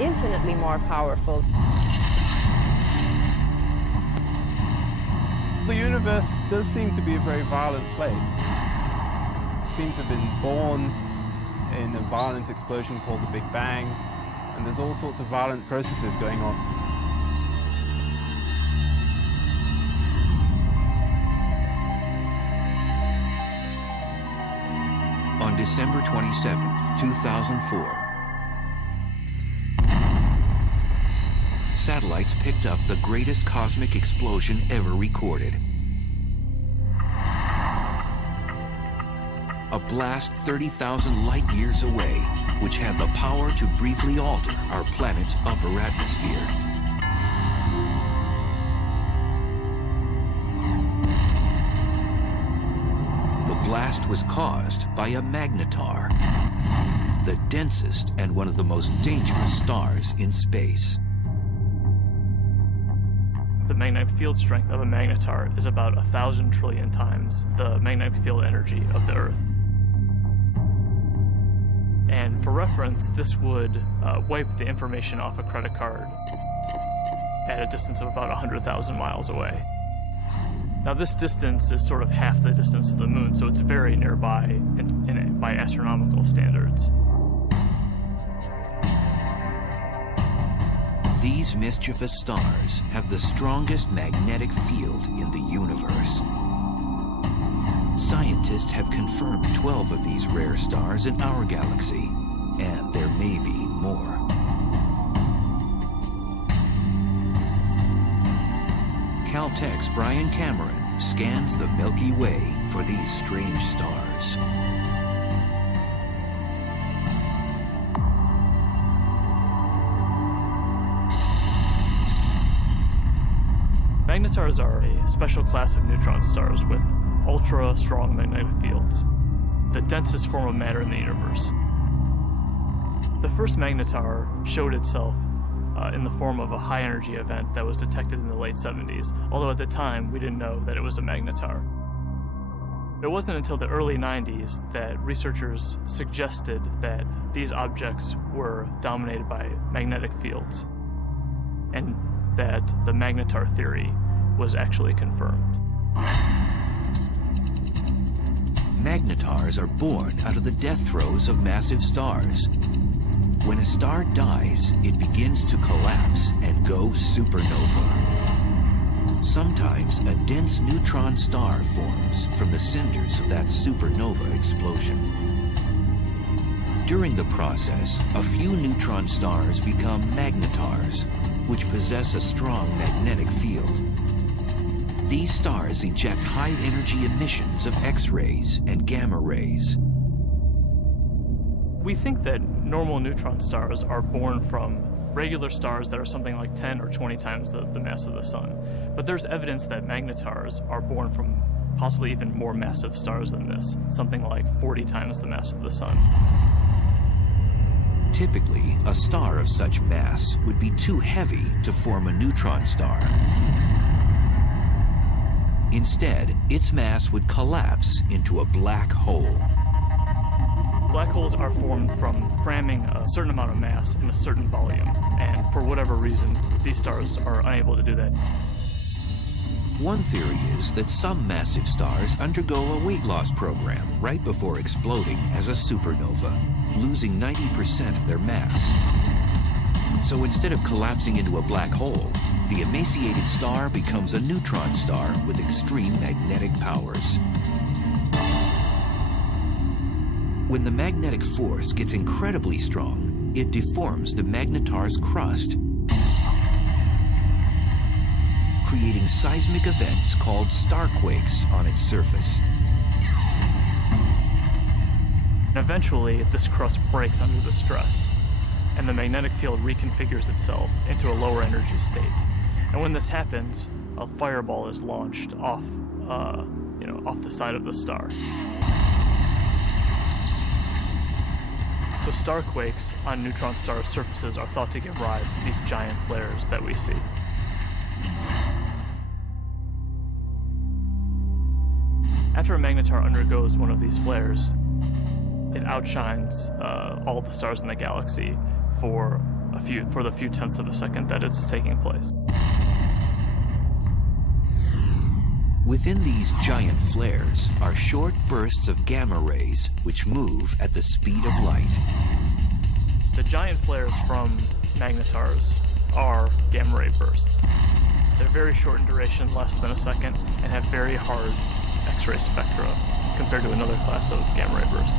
infinitely more powerful. The universe does seem to be a very violent place. It seems to have been born in a violent explosion called the Big Bang, and there's all sorts of violent processes going on. On December 27, 2004, satellites picked up the greatest cosmic explosion ever recorded. A blast 30,000 light years away, which had the power to briefly alter our planet's upper atmosphere. The blast was caused by a magnetar, the densest and one of the most dangerous stars in space. The magnetic field strength of a magnetar is about 1,000 trillion times the magnetic field energy of the Earth. And for reference, this would wipe the information off a credit card at a distance of about 100,000 miles away. Now this distance is sort of half the distance to the moon, so it's very nearby by astronomical standards. These mischievous stars have the strongest magnetic field in the universe. Scientists have confirmed 12 of these rare stars in our galaxy, and there may be more. Caltech's Brian Cameron scans the Milky Way for these strange stars. Magnetars are a special class of neutron stars with ultra-strong magnetic fields, the densest form of matter in the universe. The first magnetar showed itself in the form of a high-energy event that was detected in the late 70s, although at the time we didn't know that it was a magnetar. It wasn't until the early 90s that researchers suggested that these objects were dominated by magnetic fields, and that the magnetar theory was actually confirmed. Magnetars are born out of the death throes of massive stars. When a star dies, it begins to collapse and go supernova. Sometimes a dense neutron star forms from the cinders of that supernova explosion. During the process, a few neutron stars become magnetars, which possess a strong magnetic field. These stars eject high-energy emissions of X-rays and gamma rays. We think that normal neutron stars are born from regular stars that are something like 10 or 20 times the mass of the sun. But there's evidence that magnetars are born from possibly even more massive stars than this, something like 40 times the mass of the sun. Typically, a star of such mass would be too heavy to form a neutron star. Instead, its mass would collapse into a black hole. Black holes are formed from cramming a certain amount of mass in a certain volume, and for whatever reason, these stars are unable to do that. One theory is that some massive stars undergo a weight loss program right before exploding as a supernova, losing 90% of their mass. So instead of collapsing into a black hole, the emaciated star becomes a neutron star with extreme magnetic powers. When the magnetic force gets incredibly strong, it deforms the magnetar's crust, creating seismic events called starquakes on its surface. Eventually, this crust breaks under the stress, and the magnetic field reconfigures itself into a lower energy state. And when this happens, a fireball is launched off the side of the star. So starquakes on neutron star surfaces are thought to give rise to these giant flares that we see. After a magnetar undergoes one of these flares, it outshines all the stars in the galaxy for for the few tenths of a second that it's taking place. Within these giant flares are short bursts of gamma rays which move at the speed of light. The giant flares from magnetars are gamma ray bursts. They're very short in duration, less than a second, and have very hard X-ray spectra compared to another class of gamma ray bursts.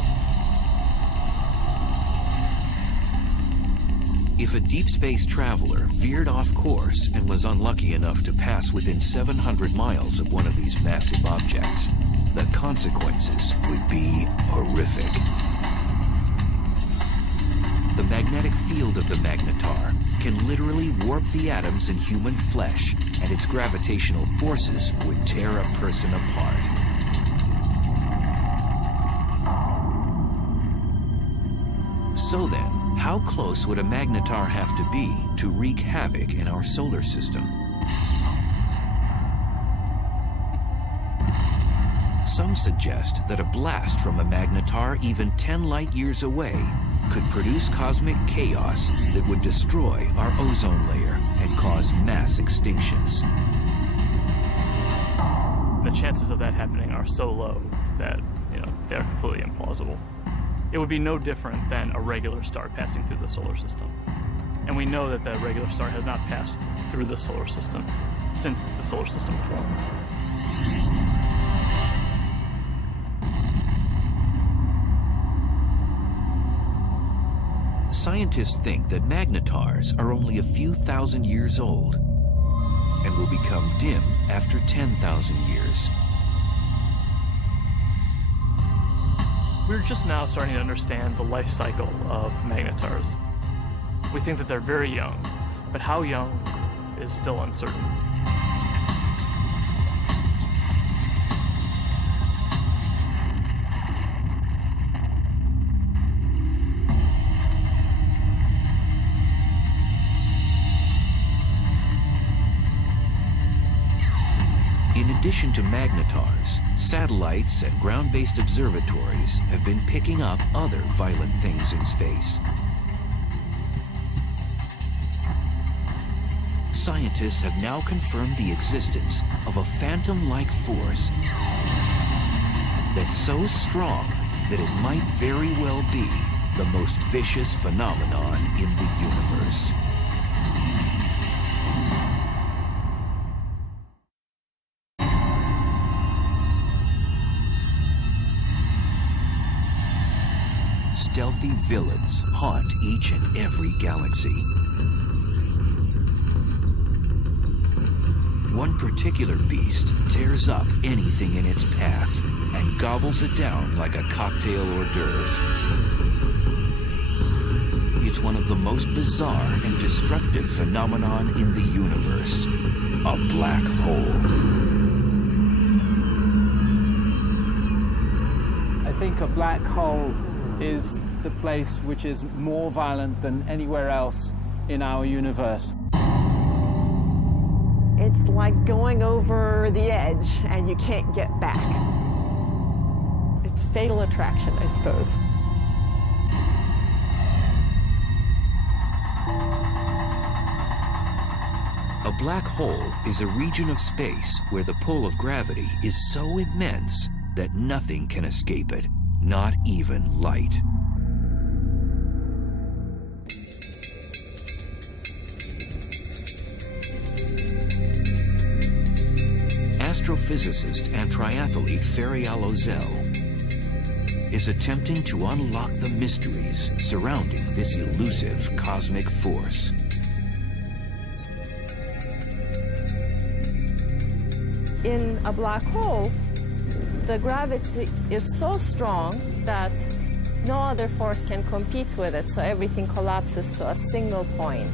If a deep space traveler veered off course and was unlucky enough to pass within 700 miles of one of these massive objects, the consequences would be horrific. The magnetic field of the magnetar can literally warp the atoms in human flesh, and its gravitational forces would tear a person apart. So then, how close would a magnetar have to be to wreak havoc in our solar system? Some suggest that a blast from a magnetar even 10 light years away could produce cosmic chaos that would destroy our ozone layer and cause mass extinctions. The chances of that happening are so low that, they're completely implausible. It would be no different than a regular star passing through the solar system. And we know that the regular star has not passed through the solar system since the solar system formed. Scientists think that magnetars are only a few thousand years old and will become dim after 10,000 years. We're just now starting to understand the life cycle of magnetars. We think that they're very young, but how young is still uncertain. In addition to magnetars, satellites and ground-based observatories have been picking up other violent things in space. Scientists have now confirmed the existence of a phantom-like force that's so strong that it might very well be the most vicious phenomenon in the universe. Stealthy villains haunt each and every galaxy. One particular beast tears up anything in its path and gobbles it down like a cocktail hors d'oeuvre. It's one of the most bizarre and destructive phenomenon in the universe, a black hole. I think a black hole is the place which is more violent than anywhere else in our universe. It's like going over the edge and you can't get back. It's fatal attraction, I suppose. A black hole is a region of space where the pull of gravity is so immense that nothing can escape it, not even light. Astrophysicist and triathlete Ferial Ozel is attempting to unlock the mysteries surrounding this elusive cosmic force. In a black hole, the gravity is so strong that no other force can compete with it, so everything collapses to a single point.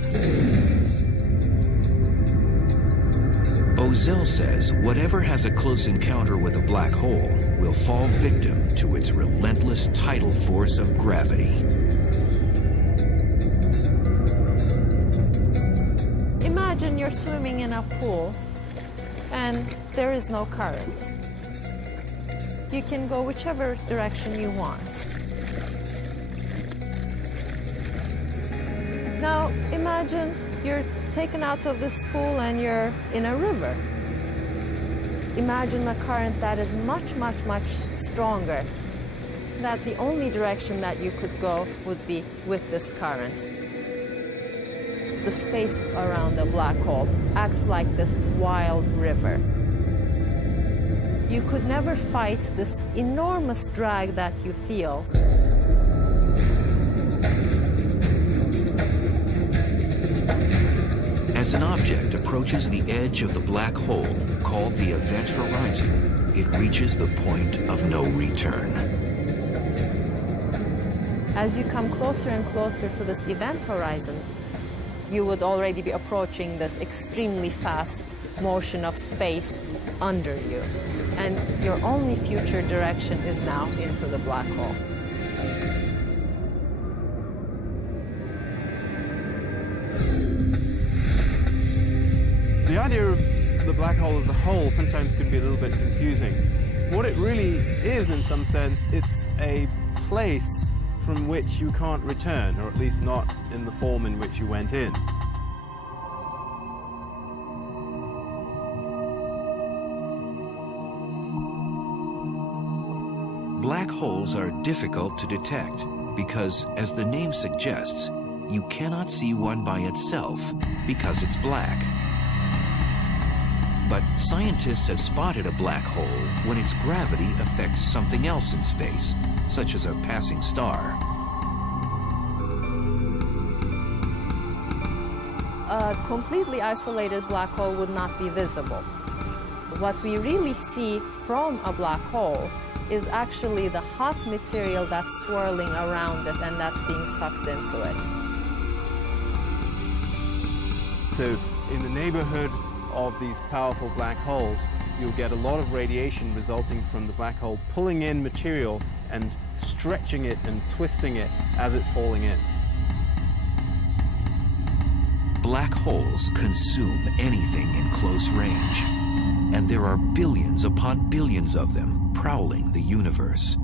Ozel says whatever has a close encounter with a black hole will fall victim to its relentless tidal force of gravity. Imagine you're swimming in a pool and there is no current. You can go whichever direction you want. Now imagine you're taken out of this pool and you're in a river. Imagine a current that is much, much, much stronger. That the only direction that you could go would be with this current. The space around the black hole acts like this wild river. You could never fight this enormous drag that you feel. As an object approaches the edge of the black hole, called the event horizon, it reaches the point of no return. As you come closer and closer to this event horizon, you would already be approaching this extremely fast motion of space under you. And your only future direction is now into the black hole. The idea of the black hole as a whole sometimes can be a little bit confusing. What it really is, in some sense, it's a place from which you can't return, or at least not in the form in which you went in. Black holes are difficult to detect because, as the name suggests, you cannot see one by itself because it's black. But scientists have spotted a black hole when its gravity affects something else in space, such as a passing star. A completely isolated black hole would not be visible. What we really see from a black hole is actually the hot material that's swirling around it and that's being sucked into it. So in the neighborhood of these powerful black holes, you'll get a lot of radiation resulting from the black hole pulling in material and stretching it and twisting it as it's falling in. Black holes consume anything in close range, and there are billions upon billions of them prowling the universe.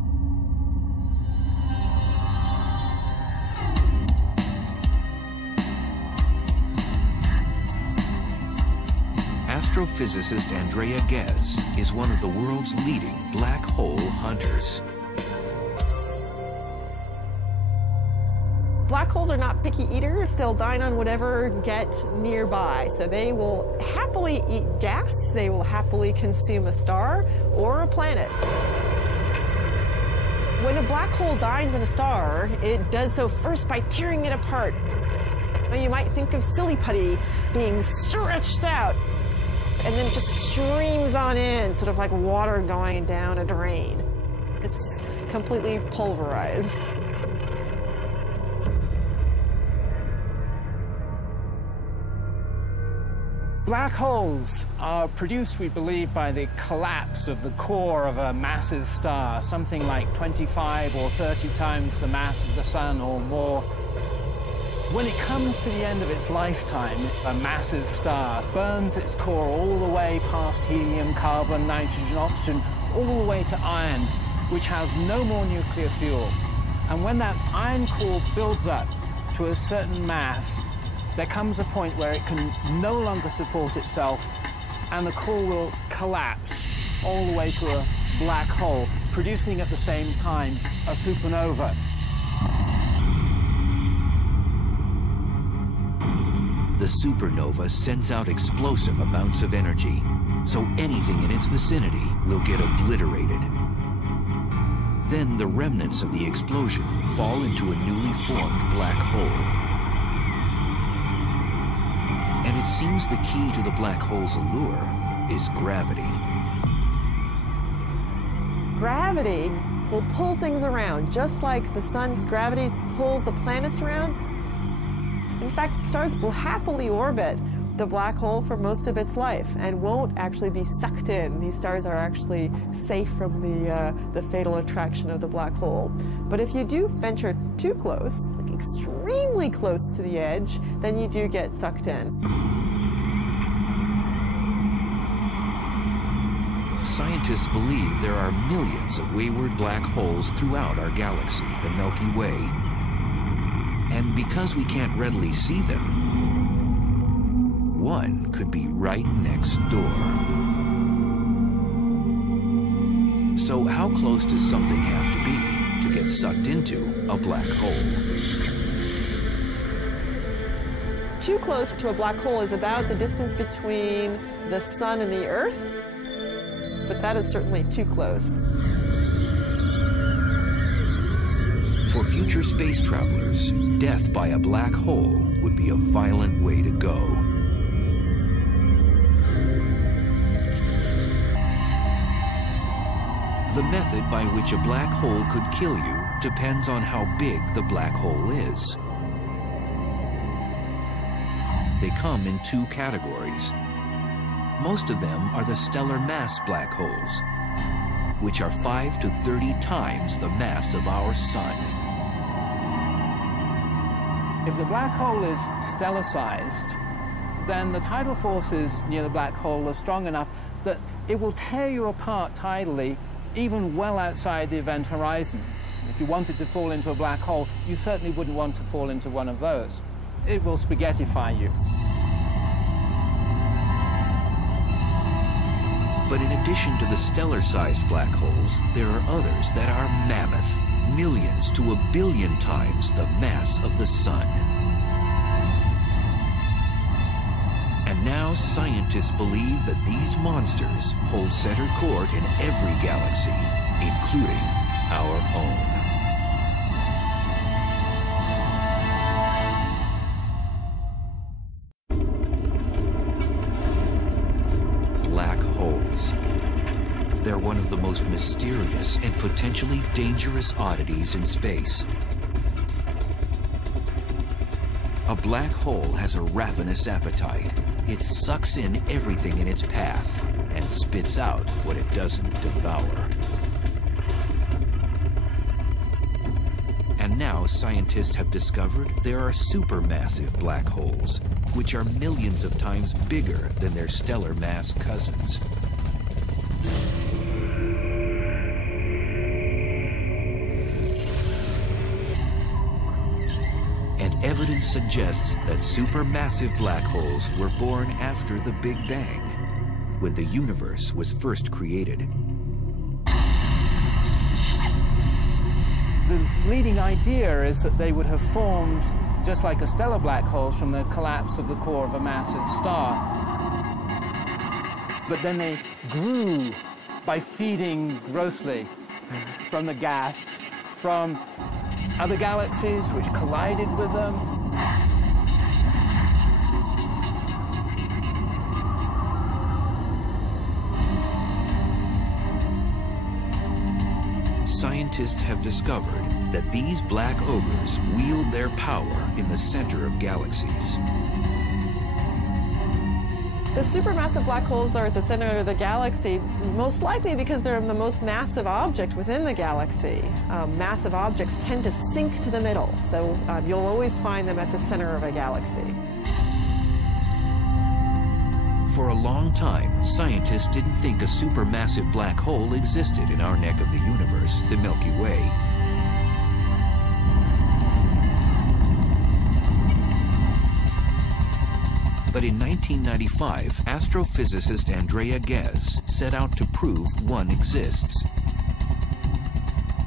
Astrophysicist Andrea Ghez is one of the world's leading black hole hunters. Black holes are not picky eaters. They'll dine on whatever get nearby. So they will happily eat gas. They will happily consume a star or a planet. When a black hole dines on a star, it does so first by tearing it apart. You might think of silly putty being stretched out, and then it just streams on in, sort of like water going down a drain. It's completely pulverized. Black holes are produced, we believe, by the collapse of the core of a massive star, something like 25 or 30 times the mass of the sun or more. When it comes to the end of its lifetime, a massive star burns its core all the way past helium, carbon, nitrogen, oxygen, all the way to iron, which has no more nuclear fuel. And when that iron core builds up to a certain mass, there comes a point where it can no longer support itself, and the core will collapse all the way to a black hole, producing at the same time a supernova. The supernova sends out explosive amounts of energy, so anything in its vicinity will get obliterated. Then the remnants of the explosion fall into a newly formed black hole. And it seems the key to the black hole's allure is gravity. Gravity will pull things around, just like the sun's gravity pulls the planets around. In fact, stars will happily orbit the black hole for most of its life and won't actually be sucked in. These stars are actually safe from the fatal attraction of the black hole. But if you do venture too close, like extremely close to the edge, then you do get sucked in. Scientists believe there are millions of wayward black holes throughout our galaxy, the Milky Way. And because we can't readily see them, one could be right next door. So how close does something have to be to get sucked into a black hole? Too close to a black hole is about the distance between the sun and the Earth, but that is certainly too close. For future space travelers, death by a black hole would be a violent way to go. The method by which a black hole could kill you depends on how big the black hole is. They come in two categories. Most of them are the stellar mass black holes, which are 5 to 30 times the mass of our sun. If the black hole is stellar-sized, then the tidal forces near the black hole are strong enough that it will tear you apart tidally even well outside the event horizon. If you wanted to fall into a black hole, you certainly wouldn't want to fall into one of those. It will spaghettify you. But in addition to the stellar-sized black holes, there are others that are mammoth, millions to 1 billion times the mass of the sun. And now scientists believe that these monsters hold center court in every galaxy, including our own. Black holes. They're one of the most mysterious and potentially dangerous oddities in space. A black hole has a ravenous appetite. It sucks in everything in its path and spits out what it doesn't devour. And now scientists have discovered there are supermassive black holes, which are millions of times bigger than their stellar mass cousins. And evidence suggests that supermassive black holes were born after the Big Bang, when the universe was first created. The leading idea is that they would have formed just like a stellar black hole from the collapse of the core of a massive star. But then they grew by feeding grossly from the gas, from other galaxies which collided with them. Scientists have discovered that these black ogres wield their power in the center of galaxies. The supermassive black holes are at the center of the galaxy, most likely because they're the most massive object within the galaxy. Massive objects tend to sink to the middle, so you'll always find them at the center of a galaxy. For a long time, scientists didn't think a supermassive black hole existed in our neck of the universe, the Milky Way. But in 1995, astrophysicist Andrea Ghez set out to prove one exists.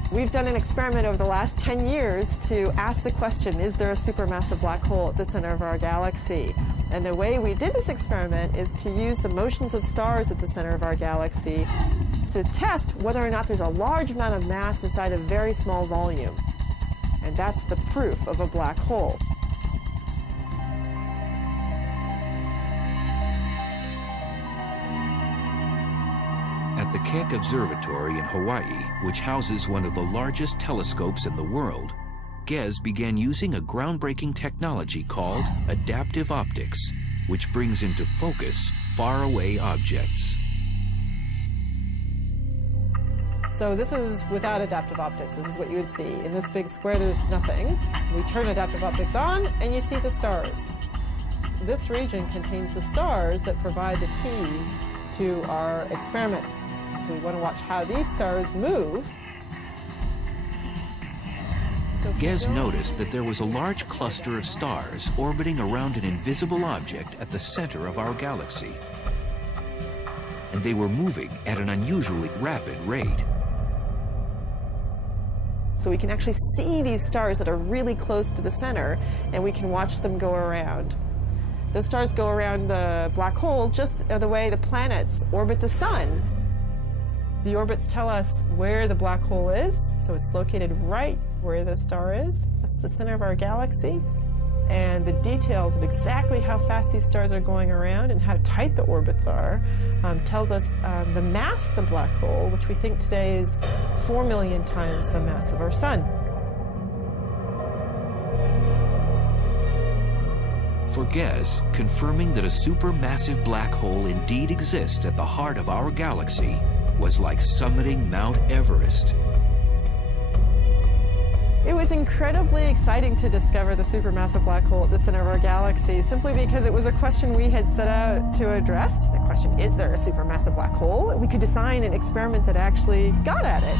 We've done an experiment over the last 10 years to ask the question, is there a supermassive black hole at the center of our galaxy? And the way we did this experiment is to use the motions of stars at the center of our galaxy to test whether or not there's a large amount of mass inside a very small volume. And that's the proof of a black hole. At the Keck Observatory in Hawaii, which houses one of the largest telescopes in the world, Ghez began using a groundbreaking technology called adaptive optics, which brings into focus faraway objects. So this is without adaptive optics. This is what you would see. In this big square, there's nothing. We turn adaptive optics on, and you see the stars. This region contains the stars that provide the keys to our experiment. So we want to watch how these stars move. Gez noticed that there was a large cluster of stars orbiting around an invisible object at the center of our galaxy. And they were moving at an unusually rapid rate. So we can actually see these stars that are really close to the center, and we can watch them go around. Those stars go around the black hole just the way the planets orbit the sun. The orbits tell us where the black hole is, so it's located right where the star is. That's the center of our galaxy. And the details of exactly how fast these stars are going around and how tight the orbits are tells us the mass of the black hole, which we think today is 4 million times the mass of our sun. For Gez, confirming that a supermassive black hole indeed exists at the heart of our galaxy was like summiting Mount Everest. It was incredibly exciting to discover the supermassive black hole at the center of our galaxy, simply because it was a question we had set out to address. The question, is there a supermassive black hole? We could design an experiment that actually got at it.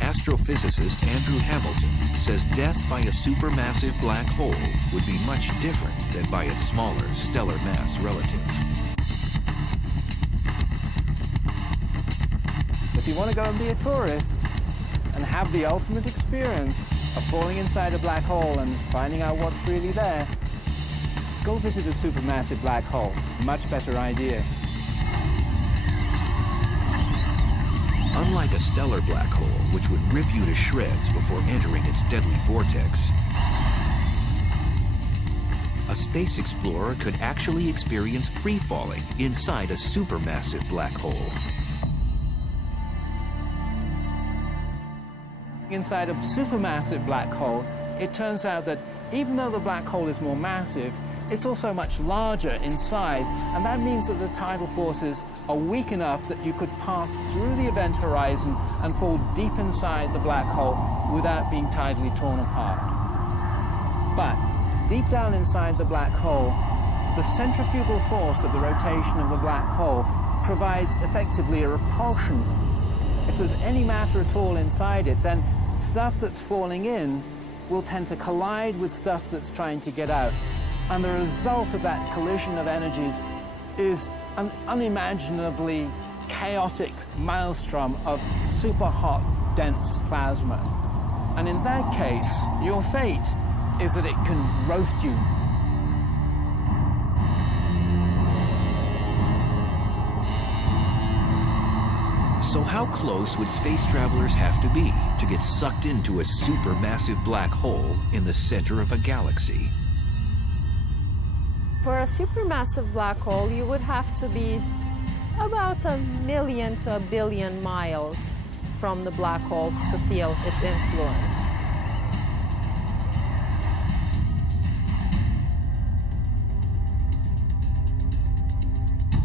Astrophysicist Andrew Hamilton says death by a supermassive black hole would be much different than by its smaller stellar mass relative. If you want to go and be a tourist and have the ultimate experience of falling inside a black hole and finding out what's really there, go visit a supermassive black hole. Much better idea. Unlike a stellar black hole, which would rip you to shreds before entering its deadly vortex, a space explorer could actually experience free-falling inside a supermassive black hole. Inside a supermassive black hole, it turns out that even though the black hole is more massive, it's also much larger in size, and that means that the tidal forces are weak enough that you could pass through the event horizon and fall deep inside the black hole without being tidally torn apart. But deep down inside the black hole, the centrifugal force of the rotation of the black hole provides effectively a repulsion. If there's any matter at all inside it, then stuff that's falling in will tend to collide with stuff that's trying to get out. And the result of that collision of energies is an unimaginably chaotic maelstrom of super hot, dense plasma. And in that case, your fate is that it can roast you. So how close would space travelers have to be to get sucked into a supermassive black hole in the center of a galaxy? For a supermassive black hole, you would have to be about 1 million to 1 billion miles from the black hole to feel its influence.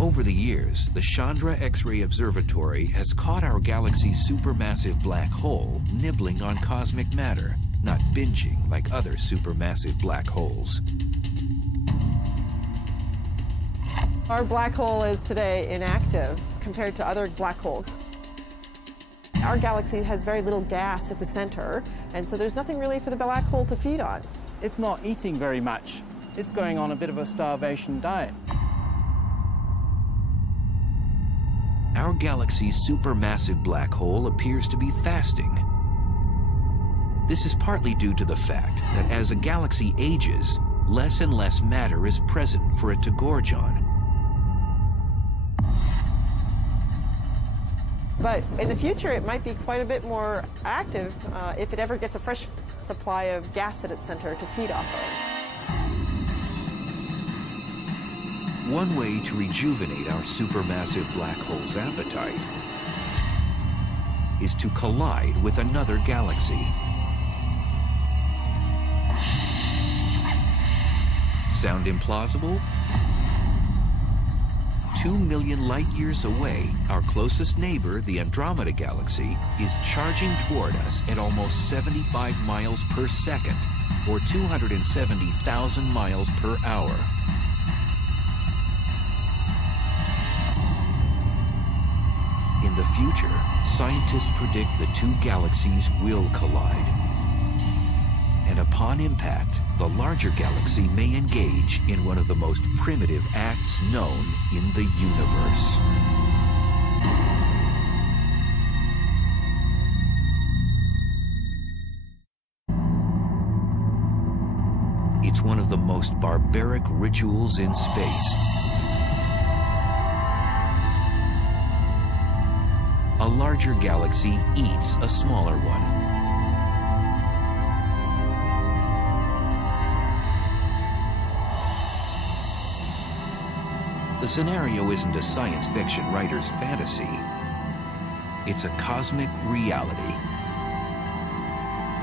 Over the years, the Chandra X-ray Observatory has caught our galaxy's supermassive black hole nibbling on cosmic matter, not binging like other supermassive black holes. Our black hole is today inactive compared to other black holes. Our galaxy has very little gas at the center, and so there's nothing really for the black hole to feed on. It's not eating very much. It's going on a bit of a starvation diet. Our galaxy's supermassive black hole appears to be fasting. This is partly due to the fact that as a galaxy ages, less and less matter is present for it to gorge on. But in the future, it might be quite a bit more active if it ever gets a fresh supply of gas at its center to feed off of. One way to rejuvenate our supermassive black hole's appetite is to collide with another galaxy. Sound implausible? 2 million light years away, our closest neighbor, the Andromeda Galaxy, is charging toward us at almost 75 miles per second, or 270,000 miles per hour. In the future, scientists predict the two galaxies will collide. And upon impact, the larger galaxy may engage in one of the most primitive acts known in the universe. It's one of the most barbaric rituals in space. A larger galaxy eats a smaller one. The scenario isn't a science fiction writer's fantasy. It's a cosmic reality.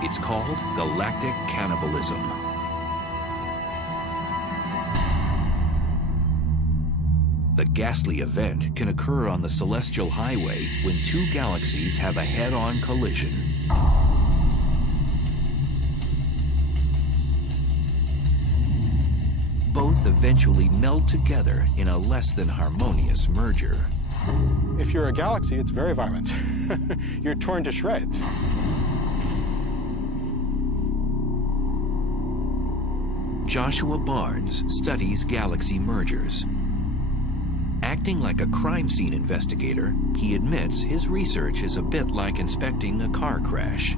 It's called galactic cannibalism. The ghastly event can occur on the celestial highway when two galaxies have a head-on collision. Both eventually meld together in a less than harmonious merger. If you're a galaxy, it's very violent. You're torn to shreds. Joshua Barnes studies galaxy mergers. Acting like a crime scene investigator, he admits his research is a bit like inspecting a car crash.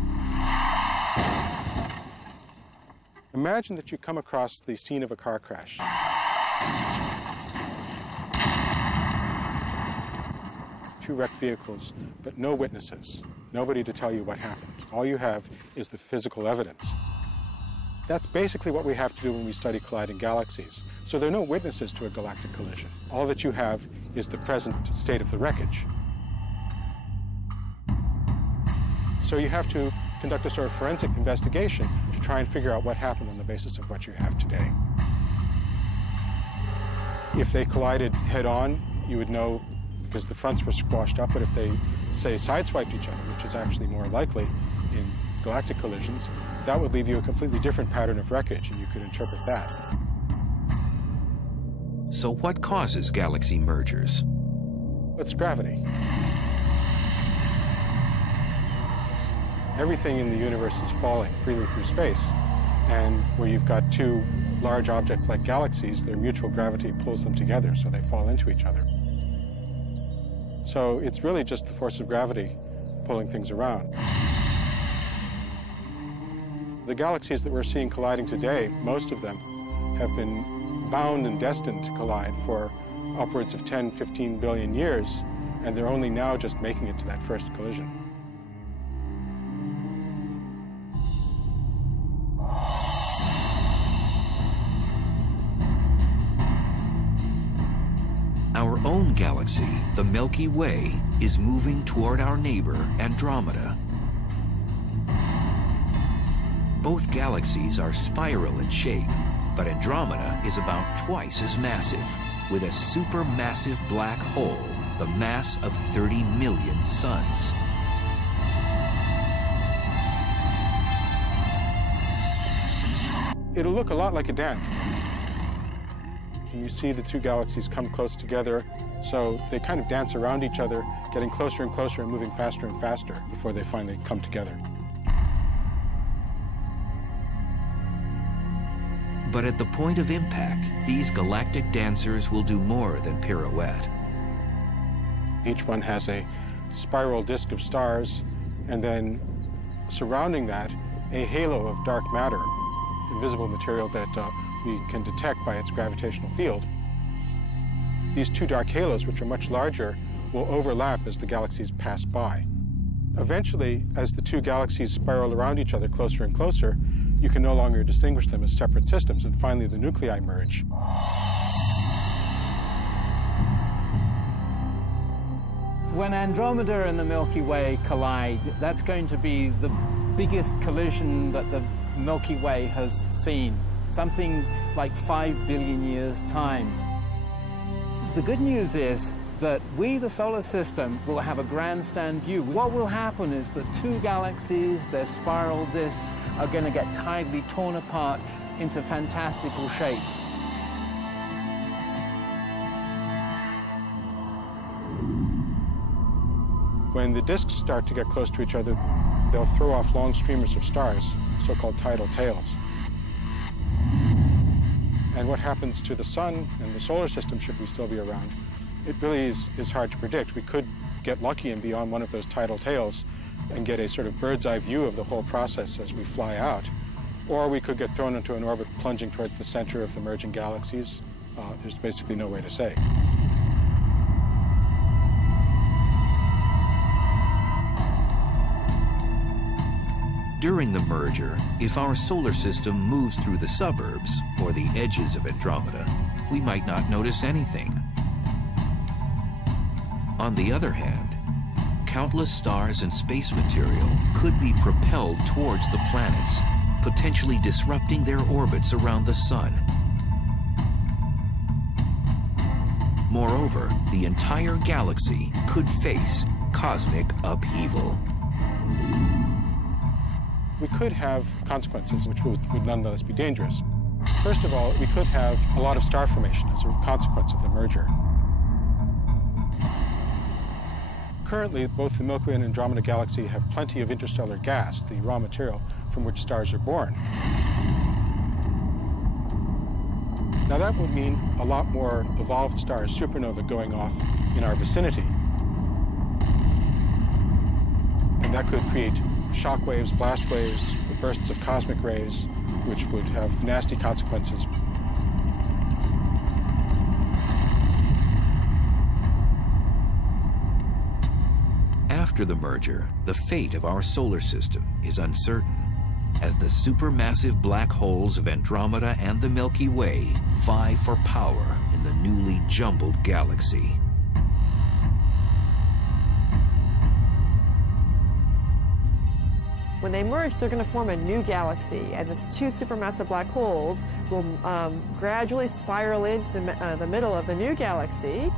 Imagine that you come across the scene of a car crash. Two wrecked vehicles, but no witnesses. Nobody to tell you what happened. All you have is the physical evidence. That's basically what we have to do when we study colliding galaxies. So there are no witnesses to a galactic collision. All that you have is the present state of the wreckage. So you have to conduct a sort of forensic investigation to try and figure out what happened on the basis of what you have today. If they collided head-on, you would know because the fronts were squashed up, but if they, say, sideswiped each other, which is actually more likely in galactic collisions, that would leave you a completely different pattern of wreckage, and you could interpret that. So what causes galaxy mergers? It's gravity. Everything in the universe is falling freely through space, and where you've got two large objects like galaxies, their mutual gravity pulls them together, so they fall into each other. So it's really just the force of gravity pulling things around. The galaxies that we're seeing colliding today, most of them have been bound and destined to collide for upwards of 10, 15 billion years, and they're only now just making it to that first collision. Our own galaxy, the Milky Way, is moving toward our neighbor, Andromeda. Both galaxies are spiral in shape, but Andromeda is about twice as massive, with a supermassive black hole the mass of 30 million suns. It'll look a lot like a dance. And you see the two galaxies come close together, so they kind of dance around each other, getting closer and closer and moving faster and faster before they finally come together. But at the point of impact, these galactic dancers will do more than pirouette. Each one has a spiral disk of stars, and then surrounding that, a halo of dark matter, invisible material that we can detect by its gravitational field. These two dark halos, which are much larger, will overlap as the galaxies pass by. Eventually, as the two galaxies spiral around each other closer and closer, you can no longer distinguish them as separate systems, and finally the nuclei merge. When Andromeda and the Milky Way collide, that's going to be the biggest collision that the Milky Way has seen, something like 5 billion years' time. The good news is that we, the solar system, will have a grandstand view. What will happen is that two galaxies, their spiral disks, are going to get tidally torn apart into fantastical shapes. When the disks start to get close to each other, they'll throw off long streamers of stars, so-called tidal tails. And what happens to the sun and the solar system, should we still be around, it really is hard to predict. We could get lucky and be on one of those tidal tails and get a sort of bird's eye view of the whole process as we fly out. Or we could get thrown into an orbit plunging towards the center of the merging galaxies. There's basically no way to say. During the merger, if our solar system moves through the suburbs or the edges of Andromeda, we might not notice anything. On the other hand, countless stars and space material could be propelled towards the planets, potentially disrupting their orbits around the sun. Moreover, the entire galaxy could face cosmic upheaval. We could have consequences which would nonetheless be dangerous. First of all, we could have a lot of star formation as a consequence of the merger. Currently, both the Milky Way and Andromeda Galaxy have plenty of interstellar gas, the raw material from which stars are born. Now that would mean a lot more evolved stars, supernova, going off in our vicinity. And that could create shock waves, blast waves, bursts of cosmic rays, which would have nasty consequences. After the merger, the fate of our solar system is uncertain, as the supermassive black holes of Andromeda and the Milky Way vie for power in the newly jumbled galaxy. When they merge, they're going to form a new galaxy, and these two supermassive black holes will gradually spiral into the middle of the new galaxy.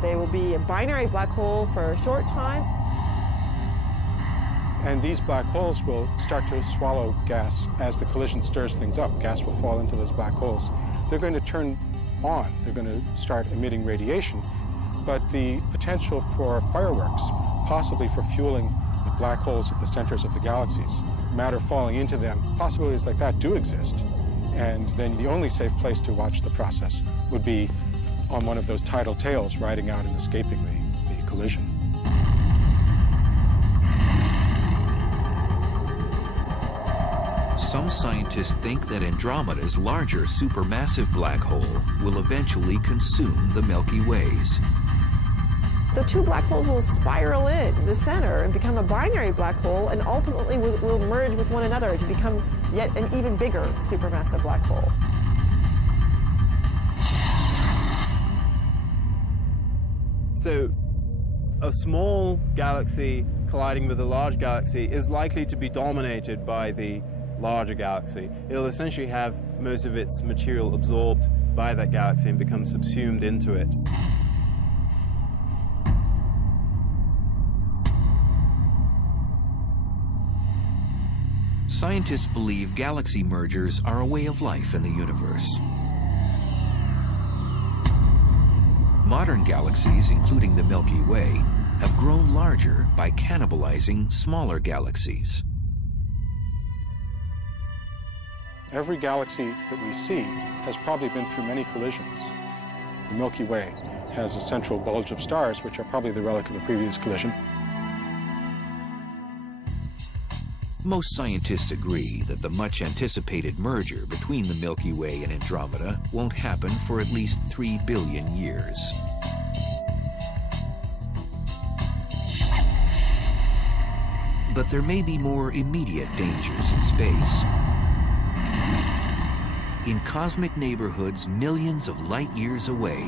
They will be a binary black hole for a short time. And these black holes will start to swallow gas as the collision stirs things up. Gas will fall into those black holes. They're going to turn on. They're going to start emitting radiation. But the potential for fireworks, possibly for fueling the black holes at the centers of the galaxies, matter falling into them, possibilities like that do exist. And then the only safe place to watch the process would be on one of those tidal tails riding out and escaping the collision. Some scientists think that Andromeda's larger supermassive black hole will eventually consume the Milky Ways. The two black holes will spiral in the center and become a binary black hole, and ultimately will merge with one another to become yet an even bigger supermassive black hole. So a small galaxy colliding with a large galaxy is likely to be dominated by the larger galaxy. It'll essentially have most of its material absorbed by that galaxy and become subsumed into it. Scientists believe galaxy mergers are a way of life in the universe. Modern galaxies, including the Milky Way, have grown larger by cannibalizing smaller galaxies. Every galaxy that we see has probably been through many collisions. The Milky Way has a central bulge of stars, which are probably the relic of a previous collision. Most scientists agree that the much-anticipated merger between the Milky Way and Andromeda won't happen for at least 3 billion years. But there may be more immediate dangers in space. In cosmic neighborhoods millions of light-years away,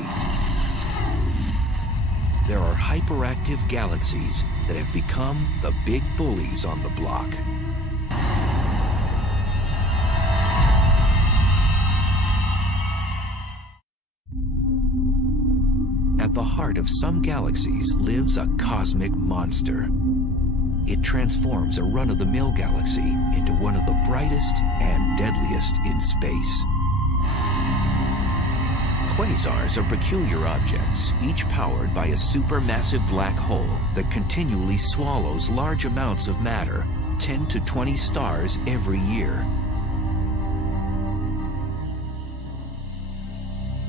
there are hyperactive galaxies that have become the big bullies on the block. the heart of some galaxies lives a cosmic monster. It transforms a run-of-the-mill galaxy into one of the brightest and deadliest in space. Quasars are peculiar objects, each powered by a supermassive black hole that continually swallows large amounts of matter, 10 to 20 stars every year.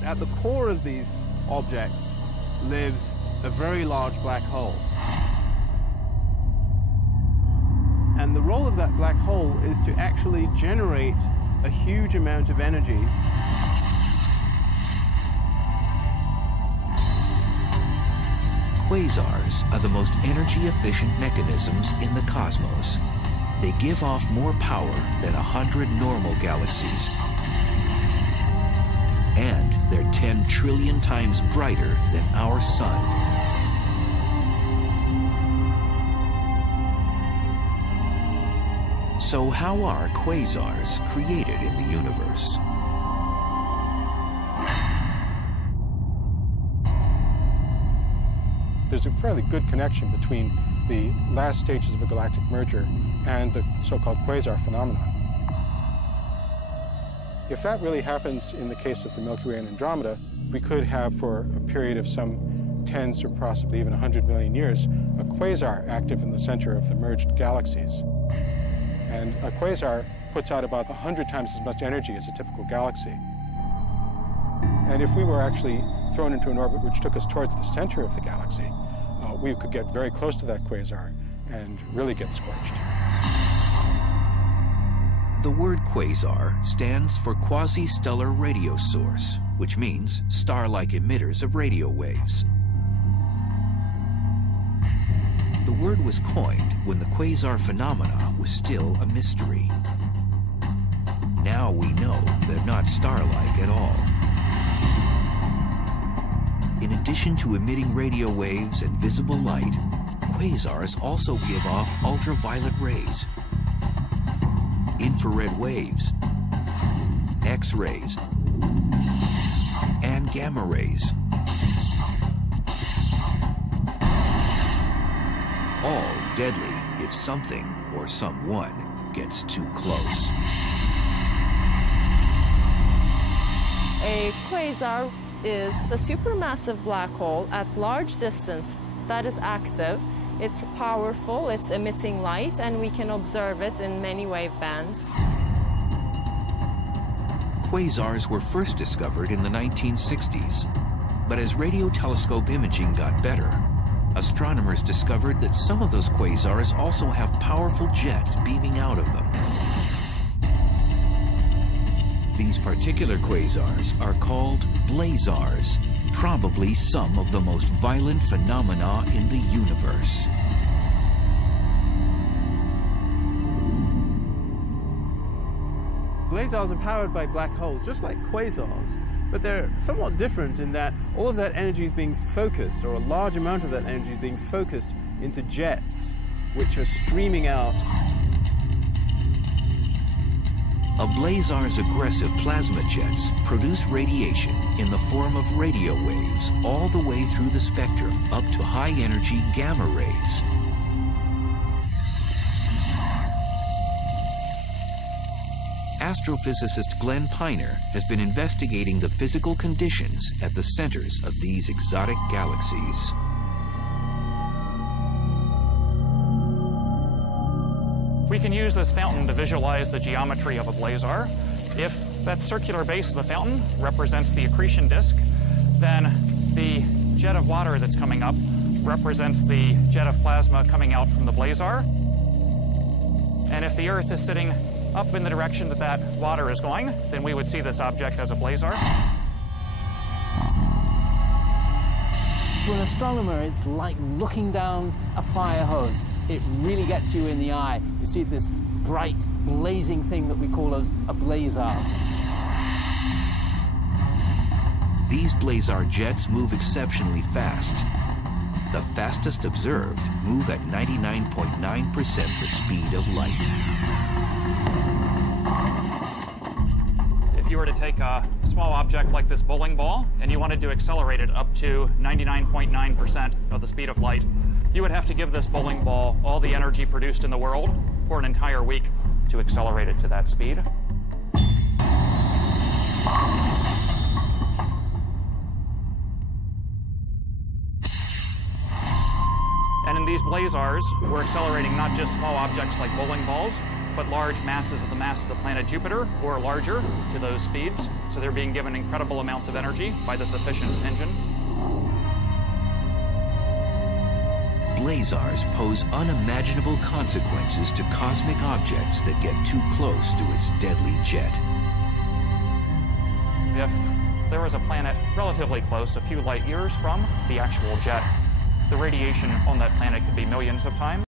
At the core of these objects lives a very large black hole. And the role of that black hole is to actually generate a huge amount of energy. Quasars are the most energy-efficient mechanisms in the cosmos. They give off more power than 100 normal galaxies. And they're 10 trillion times brighter than our sun. So how are quasars created in the universe? There's a fairly good connection between the last stages of a galactic merger and the so-called quasar phenomenon. If that really happens in the case of the Milky Way and Andromeda, we could have, for a period of some tens or possibly even 100 million years, a quasar active in the center of the merged galaxies. And a quasar puts out about 100 times as much energy as a typical galaxy. And if we were actually thrown into an orbit which took us towards the center of the galaxy, we could get very close to that quasar and really get scorched. The word quasar stands for quasi-stellar radio source, which means star-like emitters of radio waves. The word was coined when the quasar phenomena was still a mystery. Now we know they're not star-like at all. In addition to emitting radio waves and visible light, quasars also give off ultraviolet rays, infrared waves, X-rays, and gamma rays. All deadly if something or someone gets too close. A quasar is a supermassive black hole at large distance that is active. It's powerful, it's emitting light, and we can observe it in many wave bands. Quasars were first discovered in the 1960s, but as radio telescope imaging got better, astronomers discovered that some of those quasars also have powerful jets beaming out of them. These particular quasars are called blazars, probably some of the most violent phenomena in the universe. Blazars are powered by black holes, just like quasars, but they're somewhat different in that all of that energy is being focused, or a large amount of that energy is being focused into jets, which are streaming out. A blazar's aggressive plasma jets produce radiation in the form of radio waves all the way through the spectrum up to high-energy gamma rays. Astrophysicist Glenn Piner has been investigating the physical conditions at the centers of these exotic galaxies. We can use this fountain to visualize the geometry of a blazar. If that circular base of the fountain represents the accretion disk, then the jet of water that's coming up represents the jet of plasma coming out from the blazar. And if the Earth is sitting up in the direction that that water is going, then we would see this object as a blazar. To an astronomer, it's like looking down a fire hose. It really gets you in the eye. You see this bright, blazing thing that we call a blazar. These blazar jets move exceptionally fast. The fastest observed move at 99.9% the speed of light. If you were to take a small small object like this bowling ball, and you wanted to accelerate it up to 99.9% of the speed of light, you would have to give this bowling ball all the energy produced in the world for an entire week to accelerate it to that speed. And in these blazars, we're accelerating not just small objects like bowling balls, but large masses of the mass of the planet Jupiter, or larger, to those speeds. So they're being given incredible amounts of energy by this efficient engine. Blazars pose unimaginable consequences to cosmic objects that get too close to its deadly jet. If there was a planet relatively close, a few light years from the actual jet, the radiation on that planet could be millions of times.